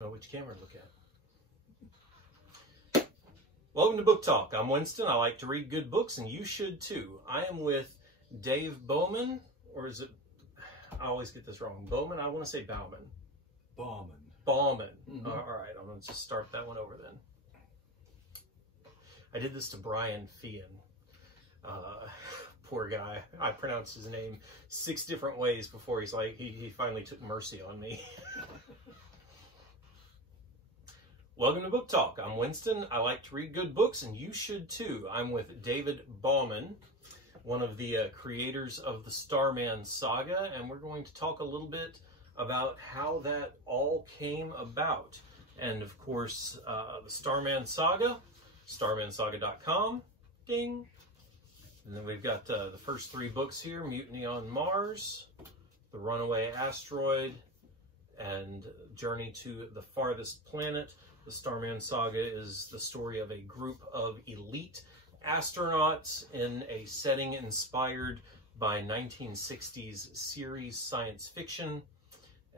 Know which camera to look at. Welcome to Book Talk. I'm Winston. I like to read good books, and you should too. I am with Dave Baumann, or is it, I always get this wrong, Baumann? I want to say Baumann. Baumann. Baumann. Mm-hmm. All right, I'm going to just start that one over then. I did this to Brian Fian. Poor guy. I pronounced his name 6 different ways before he finally took mercy on me. Welcome to Book Talk. I'm Winston. I like to read good books, and you should too. I'm with David Baumann, one of the creators of the Starman Saga, and we're going to talk a little bit about how that all came about. And of course, the Starman Saga, starmansaga.com, ding. And then we've got the first 3 books here, Mutiny on Mars, The Runaway Asteroid, and Journey to the Farthest Planet. The Starman Saga is the story of a group of elite astronauts in a setting inspired by 1960s series science fiction.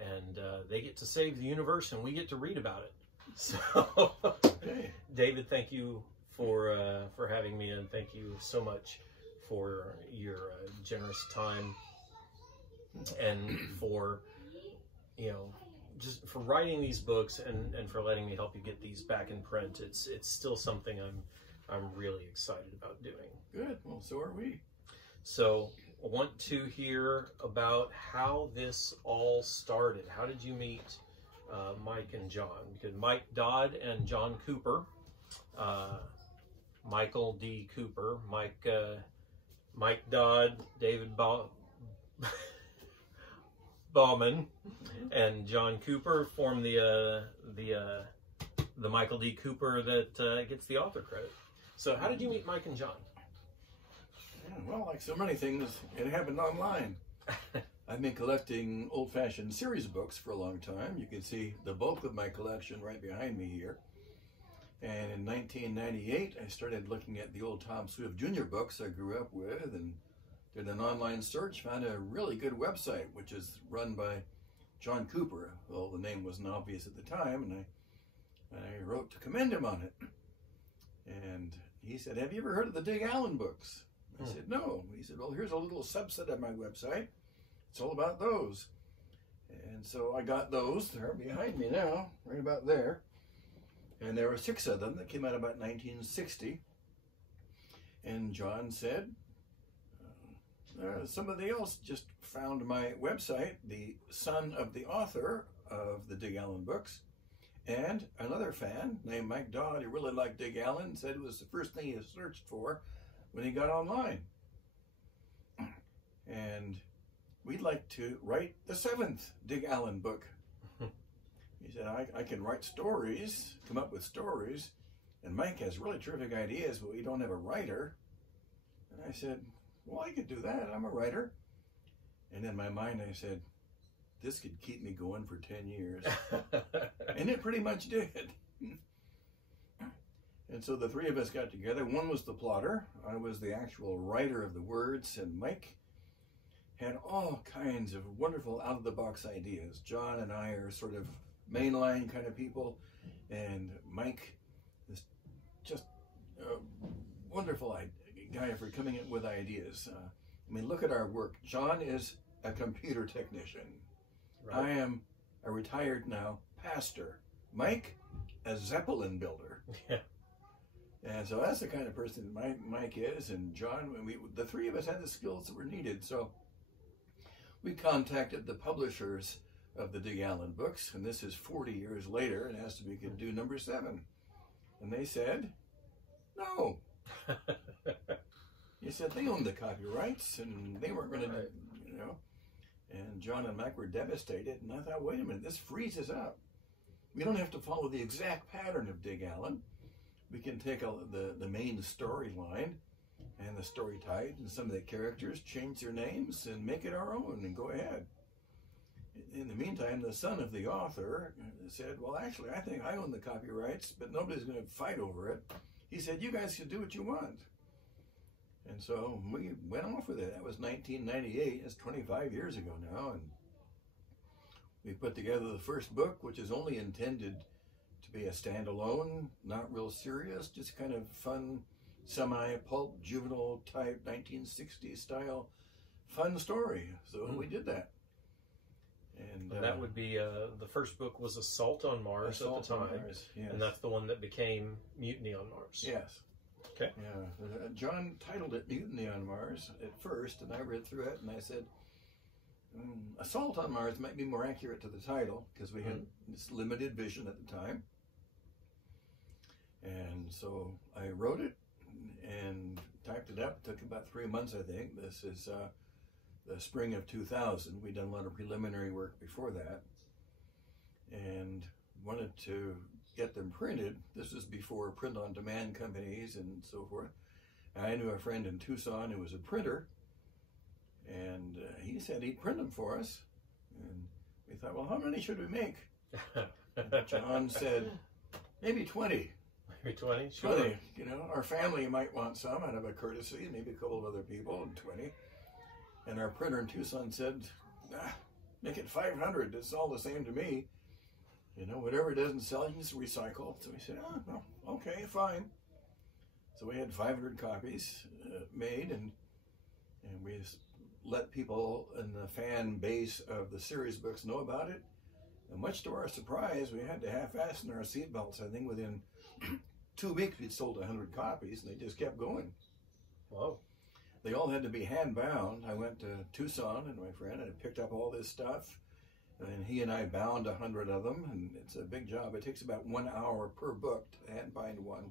And they get to save the universe, and we get to read about it. So, David, thank you for having me, and thank you so much for your generous time and for, just for writing these books and for letting me help you get these back in print. It's still something I'm really excited about doing. Good. Well, so are we. So I want to hear about how this all started. How did you meet Mike and John? Because Mike Dodd and John Cooper, Michael D. Cooper, Mike Dodd, David Baumann, and John Cooper form the Michael D. Cooper that gets the author credit. So how did you meet Mike and John? Yeah, well, like so many things, it happened online. I've been collecting old-fashioned series books for a long time. You can see the bulk of my collection right behind me here. And in 1998, I started looking at the old Tom Swift Jr. books I grew up with and did an online search, found a really good website, which is run by John Cooper, though the name wasn't obvious at the time, and I wrote to commend him on it. And he said, "Have you ever heard of the Dig Allen books?" I said, "No." He said, "Well, here's a little subset of my website. It's all about those." And so I got those. They're behind me now, right about there. And there were 6 of them that came out about 1960. And John said, somebody else just found my website, the son of the author of the Dig Allen books, and another fan named Mike Dodd, who really liked Dig Allen, said it was the first thing he searched for when he got online. And we'd like to write the 7th Dig Allen book. He said, I can write stories, come up with stories, and Mike has really terrific ideas, but we don't have a writer. And I said, well, I could do that. I'm a writer. And in my mind, I said, this could keep me going for 10 years. And it pretty much did. And so the 3 of us got together. One was the plotter. I was the actual writer of the words. And Mike had all kinds of wonderful out-of-the-box ideas. John and I are sort of mainline kind of people. And Mike is just a wonderful guy for coming in with ideas. I mean, look at our work. John is a computer technician. Right. I am a retired now pastor. Mike, a Zeppelin builder. Yeah. And so that's the kind of person Mike is. And John, the 3 of us had the skills that were needed. So we contacted the publishers of the Dig Allen books, and this is 40 years later, and asked if we could do number 7. And they said, no. He said they owned the copyrights, and they weren't going to, And John and Mike were devastated, and I thought, wait a minute, this frees us up. We don't have to follow the exact pattern of Dig Allen. We can take the main storyline and the story type and some of the characters, change their names, and make it our own, and go ahead. In the meantime, the son of the author said, well, actually, I think I own the copyrights, but nobody's going to fight over it. He said, you guys can do what you want. And so we went off with it. That was 1998. That's 25 years ago now. And We put together the first book, which is only intended to be a standalone, not real serious, just kind of fun, semi-pulp, juvenile type, 1960s style, fun story. So we did that. And that would be, the first book was Assault on Mars at the time. Mars, yes. And that's the one that became Mutiny on Mars. Yes. Okay. Yeah. John titled it Mutiny on Mars at first, and I read through it, and I said, Assault on Mars might be more accurate to the title, because we had this limited vision at the time. And so I wrote it and typed it up. It took about 3 months, I think. This is the spring of 2000. We'd done a lot of preliminary work before that, and wanted to get them printed. This was before print-on-demand companies and so forth. And I knew a friend in Tucson who was a printer, and he said he'd print them for us. And we thought, well, how many should we make? John said, maybe 20. Maybe 20? Sure. 20. You know, our family might want some out of a courtesy, maybe a couple of other people, and 20. And our printer in Tucson said, make it 500. It's all the same to me. You know, whatever doesn't sell, you just recycle. So we said, oh, well, okay, fine. So we had 500 copies made, and we let people in the fan base of the series books know about it. And much to our surprise, we had to half-fasten our seatbelts. I think within 2 weeks, we'd sold 100 copies, and they just kept going. Whoa. They all had to be hand-bound. I went to Tucson, and my friend, and I picked up all this stuff. And he and I bound 100 of them, and it's a big job. It takes about 1 hour per book to hand bind one.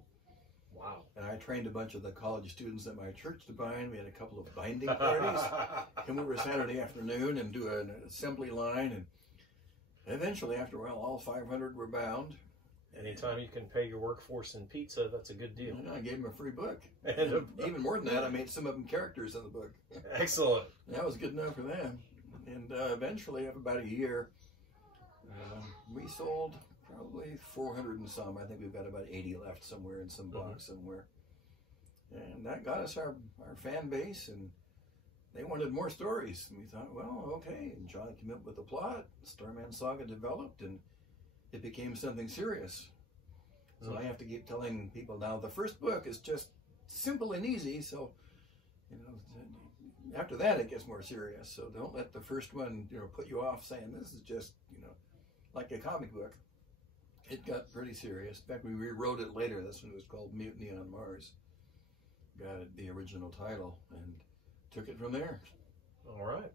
Wow. And I trained a bunch of the college students at my church to bind. We had a couple of binding parties. Come over Saturday afternoon and do an assembly line. And eventually, after a while, all 500 were bound. Anytime you can pay your workforce in pizza, that's a good deal. And I gave them a free book. And even more than that, I made some of them characters in the book. Excellent. That was good enough for them. And eventually, after about a year, we sold probably 400 and some. I think we've got about 80 left somewhere in some box somewhere. And that got us our fan base, and they wanted more stories. And we thought, well, okay. And John came up with the plot. Starman Saga developed, and it became something serious. So I have to keep telling people now, the first book is just simple and easy. So, you know, after that, it gets more serious. So don't let the first one, you know, put you off saying this is just, you know, like a comic book. It got pretty serious. In fact, we rewrote it later. This one was called Mutiny on Mars. Got it, the original title, and took it from there. All right.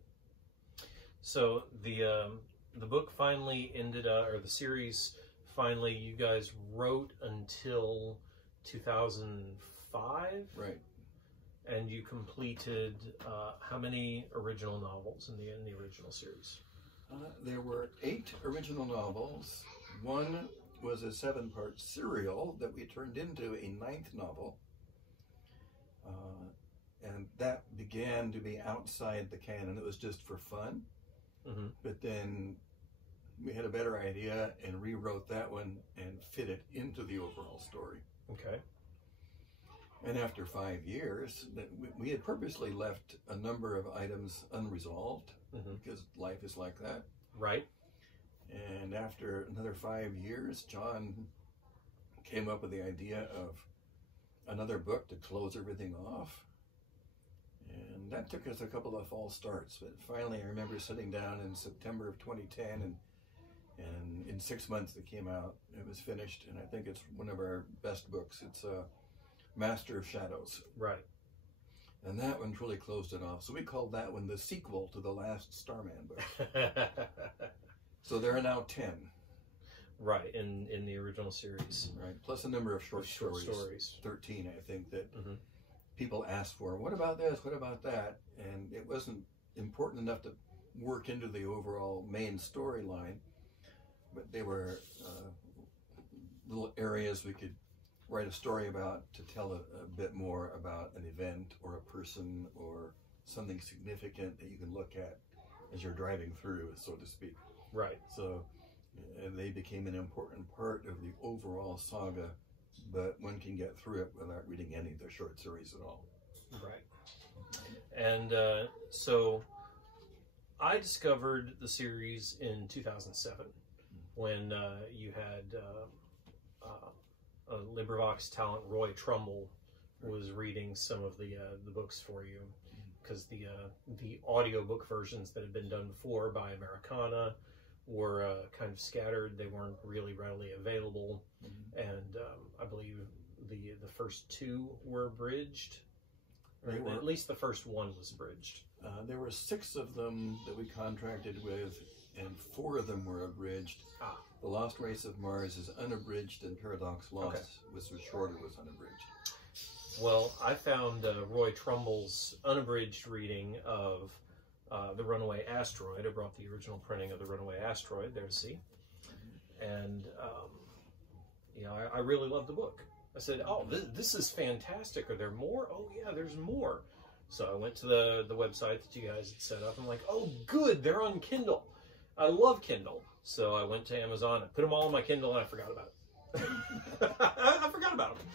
So the book finally ended up, or the series finally, you guys wrote until 2005? Right. And you completed how many original novels in the original series? There were 8 original novels. One was a 7-part serial that we turned into a 9th novel. And that began to be outside the canon. It was just for fun. But then we had a better idea and rewrote that one and fit it into the overall story. Okay. And after 5 years, we had purposely left a number of items unresolved because life is like that. Right. And after another 5 years, John came up with the idea of another book to close everything off. And that took us a couple of false starts. But finally, I remember sitting down in September of 2010, and in 6 months it came out. It was finished, and I think it's one of our best books. It's Master of Shadows. Right. And that one really closed it off. So we called that one the sequel to the last Starman book. So there are now 10. Right, in the original series. Right, plus a number of short stories. 13, I think, that people asked for. What about this? What about that? And it wasn't important enough to work into the overall main storyline, but they were little areas we could write a story about to tell a bit more about an event or a person or something significant that you can look at as you're driving through, so to speak. Right. So they became an important part of the overall saga, but one can get through it without reading any of the short series at all. Right. And so I discovered the series in 2007 when you had LibriVox talent Roy Trumbull was reading some of the books for you, because the audiobook versions that had been done before by Americana were kind of scattered. They weren't really readily available, and I believe the first two were abridged, or at least the first one was abridged. There were 6 of them that we contracted with, and 4 of them were abridged. The Lost Race of Mars is unabridged, and Paradox Lost, which was shorter, was unabridged. Well, I found Roy Trumbull's unabridged reading of The Runaway Asteroid. I brought the original printing of The Runaway Asteroid there to see. And, you know, I really loved the book. I said, oh, this is fantastic. Are there more? Oh, yeah, there's more. So I went to the website that you guys had set up. I'm like, oh, good, they're on Kindle. I love Kindle. So I went to Amazon, I put them all on my Kindle, and I forgot about it. I forgot about them.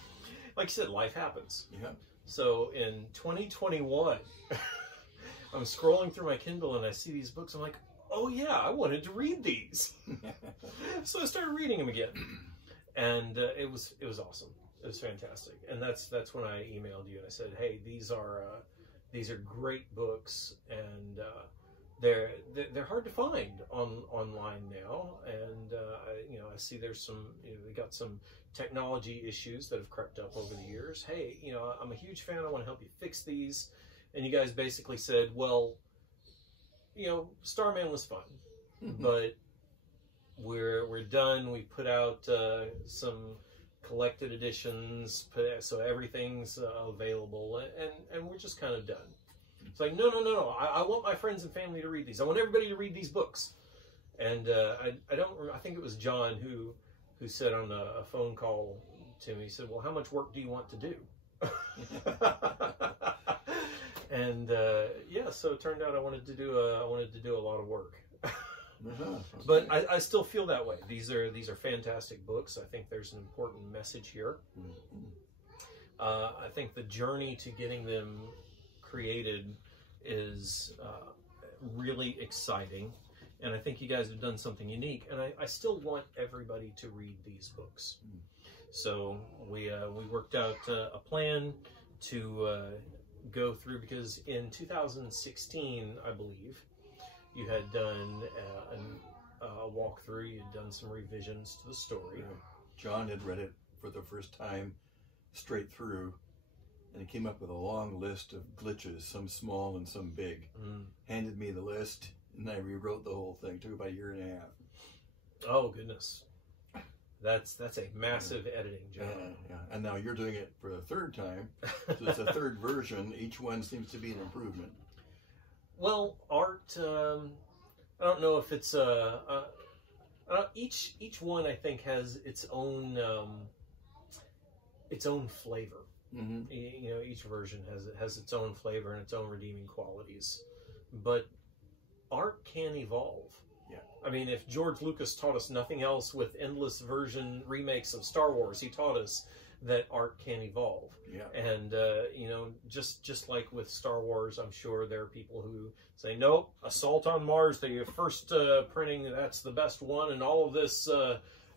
Like you said, life happens. Yeah. So in 2021, I'm scrolling through my Kindle and I see these books. I'm like, oh yeah, I wanted to read these. So I started reading them again, and it was awesome. It was fantastic. And that's when I emailed you and I said, hey, these are great books, and they're hard to find online now. And you know, I see there's some, you know, we got some technology issues that have crept up over the years. Hey, you know, I'm a huge fan. I want to help you fix these. And you guys basically said, well, you know, Starman was fun, but we're done. We put out some collected editions, so everything's available, and we're just kind of done. It's like, no. I want my friends and family to read these. I want everybody to read these books. And I don't remember, I think it was John who said on a phone call to me, he said, well, how much work do you want to do? And yeah, so it turned out I wanted to do a lot of work. But I still feel that way. These are fantastic books. I think there's an important message here. I think the journey to getting them created is really exciting, and I think you guys have done something unique, and I still want everybody to read these books. So we worked out a plan to go through, because in 2016, I believe, you had done a walkthrough, you'd done some revisions to the story. John had read it for the first time straight through, and he came up with a long list of glitches, some small and some big. Handed me the list, and I rewrote the whole thing. Took about a year and a half. Oh goodness, that's a massive editing job. Yeah. And now you're doing it for a third time, so it's a third version. Each one seems to be an improvement. Well, art, I don't know if it's each one, I think, has its own flavor. You know, each version has its own flavor and its own redeeming qualities. But art can evolve. Yeah. I mean, if George Lucas taught us nothing else with endless version remakes of Star Wars, he taught us that art can evolve. Yeah. And you know, just like with Star Wars, I'm sure there are people who say, nope, Assault on Mars, the first printing, that's the best one, and all of this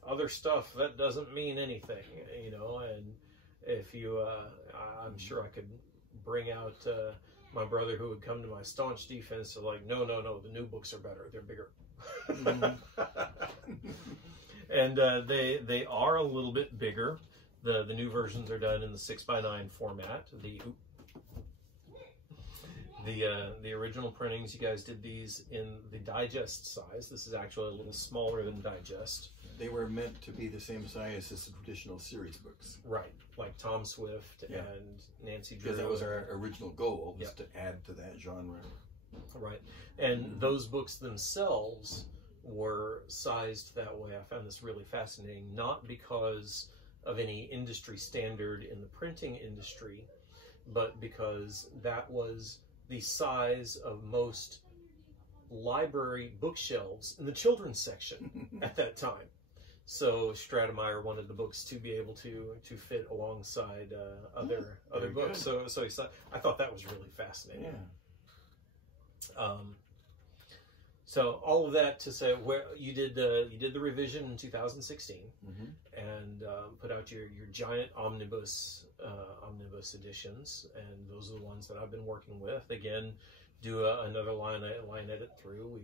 other stuff, that doesn't mean anything, you know. And if you, I'm sure I could bring out my brother who would come to my staunch defense of like, no, the new books are better, they're bigger. And they are a little bit bigger. The new versions are done in the 6x9 format. The original printings, you guys did these in the digest size. This is actually a little smaller than digest. They were meant to be the same size as the traditional series books. Right, like Tom Swift and Nancy Drew. Because that was our original goal, was to add to that genre. Right, and those books themselves were sized that way. I found this really fascinating, not because of any industry standard in the printing industry, but because that was the size of most library bookshelves in the children's section at that time. So Stratemeyer wanted the books to be able to fit alongside other books. Good. So I thought that was really fascinating. Yeah. So all of that to say, where you did the revision in 2016, and put out your giant omnibus editions, and those are the ones that I've been working with. Again, do another line edit through.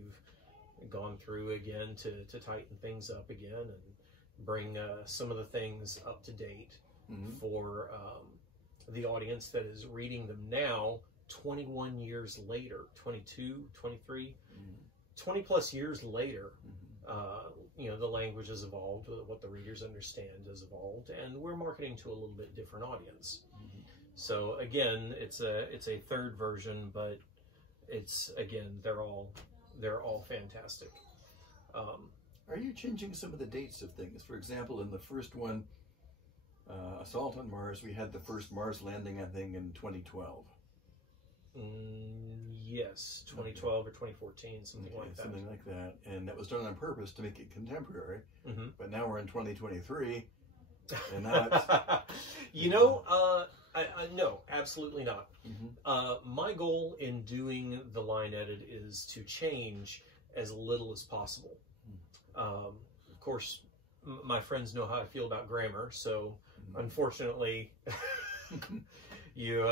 We've gone through again to tighten things up again and bring some of the things up to date for the audience that is reading them now, 21 years later, 22, 23. 20 plus years later, you know, the language has evolved, what the readers understand has evolved, and we're marketing to a little bit different audience. So again, it's a third version, but it's, again, they're all fantastic. Are you changing some of the dates of things? For example, in the first one, Assault on Mars, we had the first Mars landing, I think, in 2012. Yes, 2012 or 2014, something like that. Something like that. And that was done on purpose to make it contemporary. But now we're in 2023, and now it's... You know, no, absolutely not. My goal in doing the line edit is to change as little as possible. Of course, my friends know how I feel about grammar, so unfortunately, you...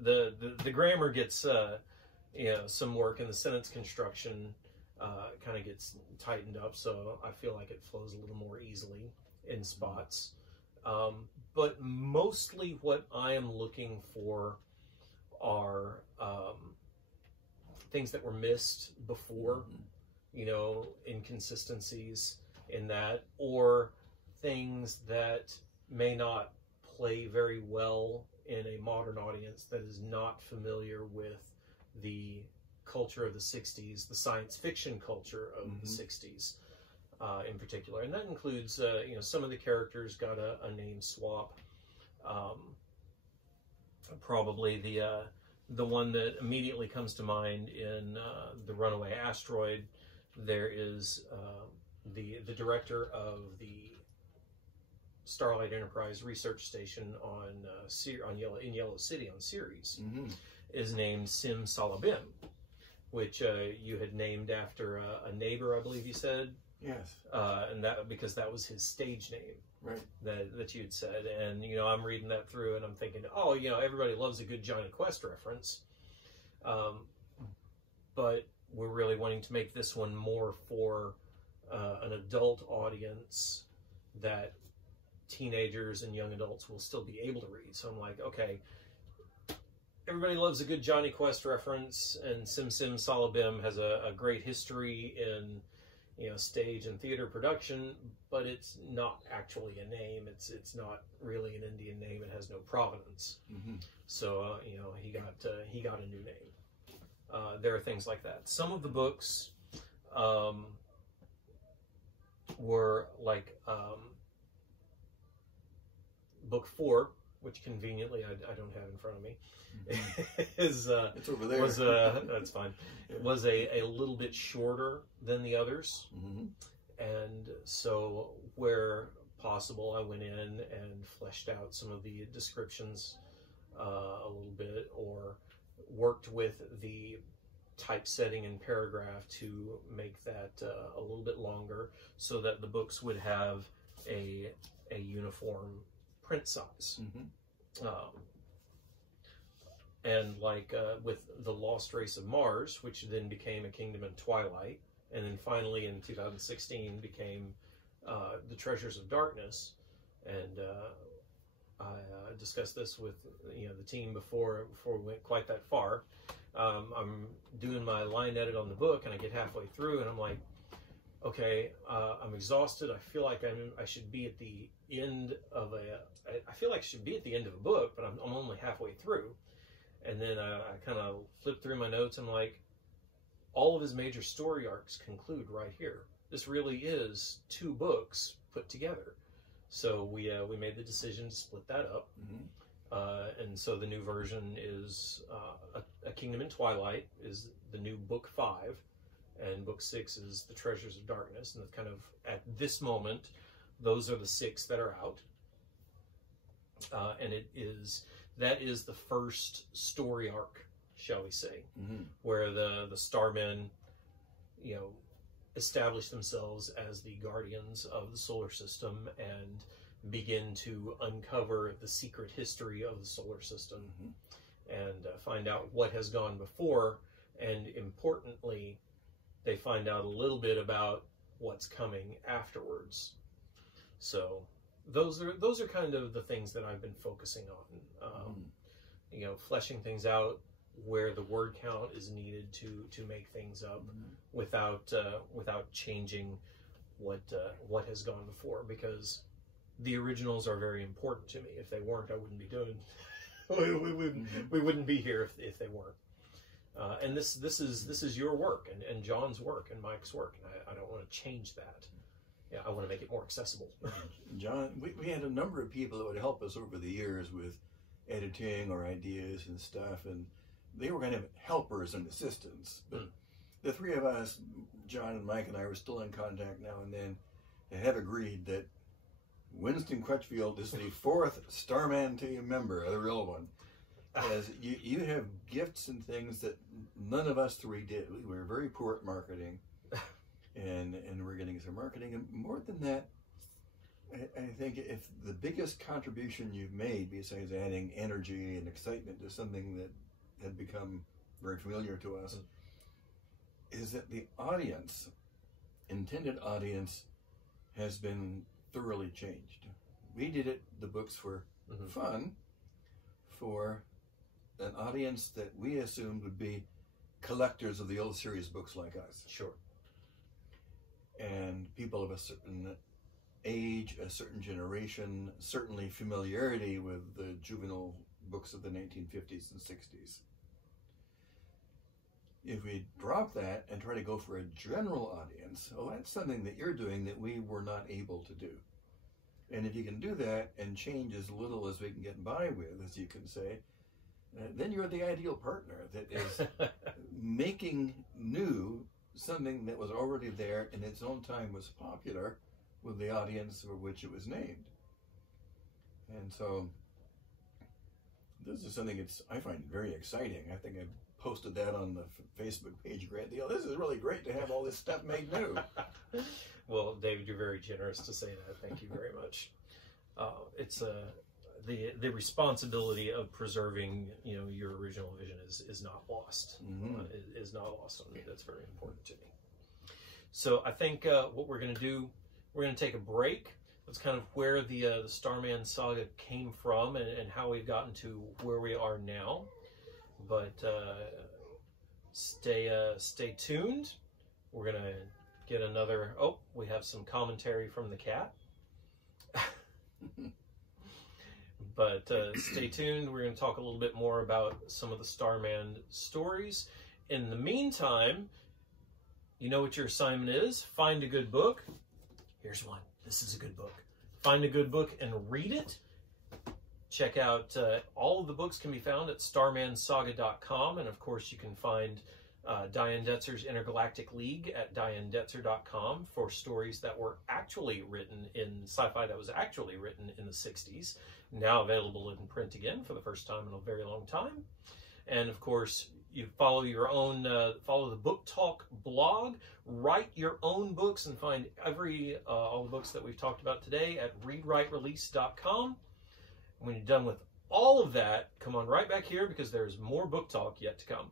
The grammar gets you know, some work, and the sentence construction kind of gets tightened up, so I feel like it flows a little more easily in spots. But mostly what I am looking for are things that were missed before, you know, inconsistencies in that, or things that may not play very well in a modern audience that is not familiar with the culture of the 60s, the science fiction culture of the 60s in particular. And that includes, you know, some of the characters got a name swap. Probably the one that immediately comes to mind in The Runaway Asteroid, there is the director of the Starlight Enterprise research station in Yellow City on Ceres is named Sim Salabim, which you had named after a neighbor, I believe you said. Yes. And that because that was his stage name, right? That you'd said, and you know, I'm reading that through, and I'm thinking, oh, you know, everybody loves a good Johnny Quest reference, but we're really wanting to make this one more for an adult audience that teenagers and young adults will still be able to read. So I'm like, okay, everybody loves a good Johnny Quest reference, and Sim Salabim has a great history in, you know, stage and theater production, but it's not actually a name. It's not really an Indian name. It has no provenance. So you know, he got a new name. There are things like that. Some of the books were like book 4, which conveniently I don't have in front of me, is it's over there. Was that's fine. It was a little bit shorter than the others, and so where possible, I went in and fleshed out some of the descriptions a little bit, or worked with the typesetting and paragraph to make that a little bit longer, so that the books would have a uniform print size. And like with The Lost Race of Mars, which then became A Kingdom in Twilight, and then finally in 2016 became The Treasures of Darkness. And I discussed this with, you know, the team before we went quite that far. I'm doing my line edit on the book, and I get halfway through, and I'm like, okay, I'm exhausted. I feel like I should be at the end of I feel like I should be at the end of a book, but I'm only halfway through. And then I kind of flip through my notes. I'm like, all of his major story arcs conclude right here. This really is 2 books put together. So we made the decision to split that up. And so the new version is A Kingdom in Twilight is the new book 5. And book 6 is The Treasures of Darkness. And it's kind of, at this moment, those are the 6 that are out. And that is the first story arc, shall we say, where the Starmen, you know, establish themselves as the guardians of the solar system and begin to uncover the secret history of the solar system, and find out what has gone before, and importantly, they find out a little bit about what's coming afterwards. So those are kind of the things that I've been focusing on. You know, fleshing things out where the word count is needed to make things up, without changing what has gone before, because the originals are very important to me. If they weren't, I wouldn't be doing. we wouldn't be here if they weren't. And this is your work, and John's work, and Mike's work, and I don't want to change that. Yeah, I want to make it more accessible. John, we had a number of people that would help us over the years with editing or ideas and stuff, and they were kind of helpers and assistants. But the three of us, John and Mike and I, were still in contact now and then, and have agreed that Winston Crutchfield is the fourth Starman team member, the real one. As you have gifts and things that none of us three did. We were very poor at marketing, and we're getting some marketing. And more than that, I think if the biggest contribution you've made, besides adding energy and excitement to something that had become very familiar to us, is that the audience, intended audience, has been thoroughly changed. We did the books for fun, for an audience that we assumed would be collectors of the old series books like us. Sure. And people of a certain age, a certain generation, certainly familiarity with the juvenile books of the 1950s and 60s. If we drop that and try to go for a general audience, well, that's something that you're doing that we were not able to do. And if you can do that and change as little as we can get by with, as you can say, then you're the ideal partner that is making new something that was already there in its own time was popular with the audience for which it was named. And so this is something I find very exciting. I think I posted that on the Facebook page a great deal. This is really great to have all this stuff made new. Well, David, you're very generous to say that. Thank you very much. It's the responsibility of preserving, you know, your original vision is not lost. Is not lost on me. That's very important to me. So I think what we're going to do, we're going to take a break. That's kind of where the Starman saga came from, and how we've gotten to where we are now. But stay tuned. We're going to get another. Oh, we have some commentary from the cat. But stay tuned. We're going to talk a little bit more about some of the Starman stories. In the meantime, you know what your assignment is. Find a good book. Here's one. This is a good book. Find a good book and read it. Check out all of the books can be found at starmansaga.com. And of course, you can find Diane Detzer's Intergalactic League at dianedetzer.com for stories that were actually written in sci-fi that was actually written in the 60s, now available in print again for the first time in a very long time. And of course, you follow your own, follow the Book Talk blog, write your own books, and find all the books that we've talked about today at readwriterelease.com. When you're done with all of that, come on right back here, because there's more Book Talk yet to come.